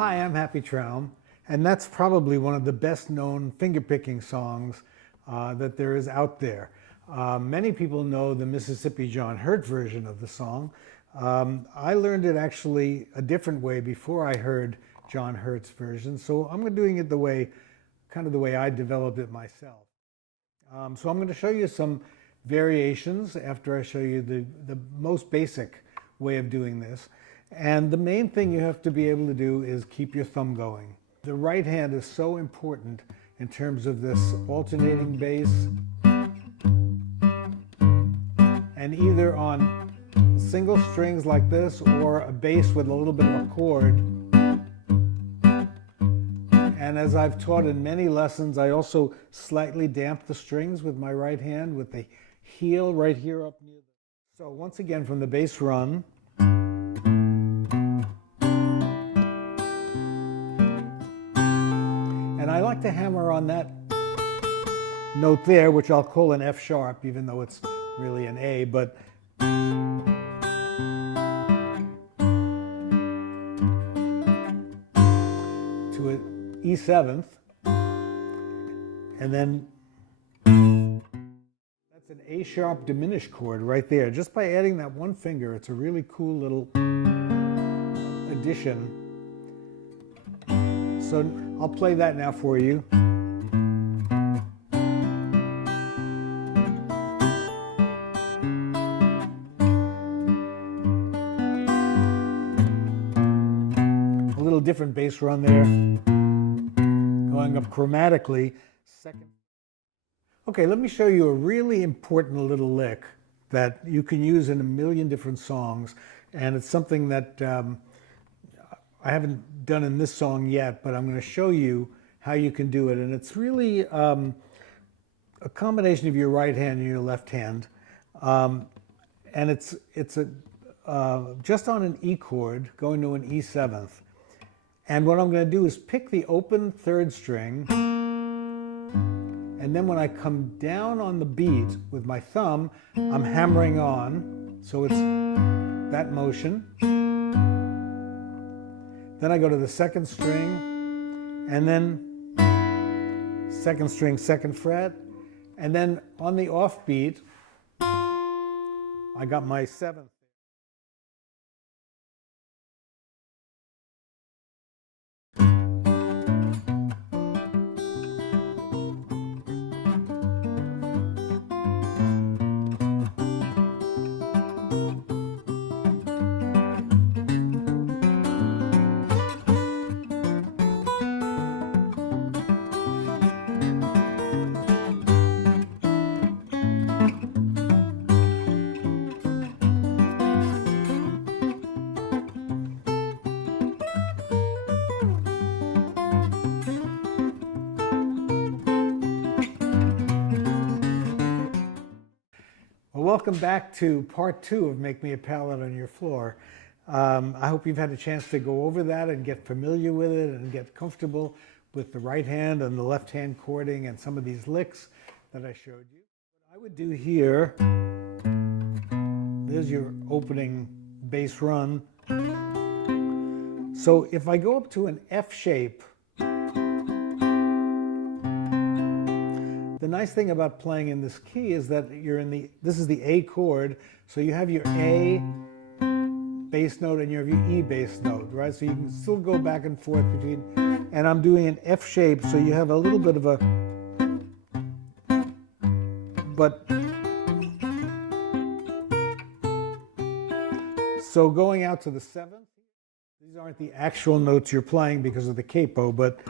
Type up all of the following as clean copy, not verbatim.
hi, I'm Happy Traum, and that's probably one of the best known fingerpicking songs that there is out there. Many people know the Mississippi John Hurt version of the song. I learned it actually a different way before I heard John Hurt's version, so I'm doing it kind of the way I developed it myself. So I'm going to show you some variations after I show you the most basic way of doing this. And the main thing you have to be able to do is keep your thumb going. The right hand is so important in terms of this alternating bass, and either on single strings like this or a bass with a little bit of a chord. And as I've taught in many lessons, I also slightly damp the strings with my right hand with the heel right here up near. So once again from the bass run. And I like to hammer on that note there, which I'll call an F sharp, even though it's really an A, but to an E7th, and then that's an A sharp diminished chord right there. Just by adding that one finger, it's a really cool little addition. So I'll play that now for you. A little different bass run there, going up chromatically. Second. Okay, let me show you a really important little lick that you can use in a million different songs, and it's something that I haven't done in this song yet, but I'm going to show you how you can do it. And it's really a combination of your right hand and your left hand. And it's just on an E chord going to an E7th. And what I'm going to do is pick the open third string, and then when I come down on the beat with my thumb, I'm hammering on. So it's that motion. Then I go to the second string, and then second string, second fret, and then on the offbeat, I got my seventh. Welcome back to part 2 of Make Me a Pallet on Your Floor. I hope you've had a chance to go over that and get familiar with it and get comfortable with the right hand and the left hand chording and some of these licks that I showed you. What I would do here, there's your opening bass run. So if I go up to an F shape, the nice thing about playing in this key is that this is the A chord, so you have your A bass note and you have your E bass note, right? So you can still go back and forth between, and I'm doing an F shape, so you have a little bit of a, but, so going out to the 7th, these aren't the actual notes you're playing because of the capo, but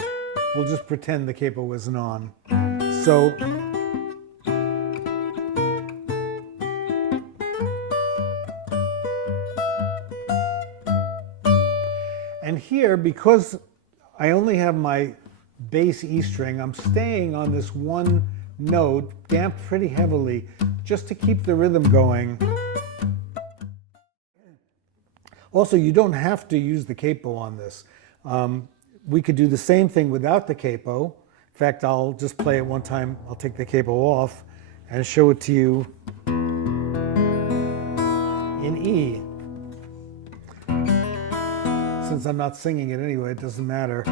we'll just pretend the capo isn't on. So, and here, because I only have my bass E string, I'm staying on this one note, damped pretty heavily, just to keep the rhythm going. Also, you don't have to use the capo on this. We could do the same thing without the capo. In fact, I'll just play it one time. I'll take the capo off and show it to you in E. since I'm not singing it anyway, it doesn't matter.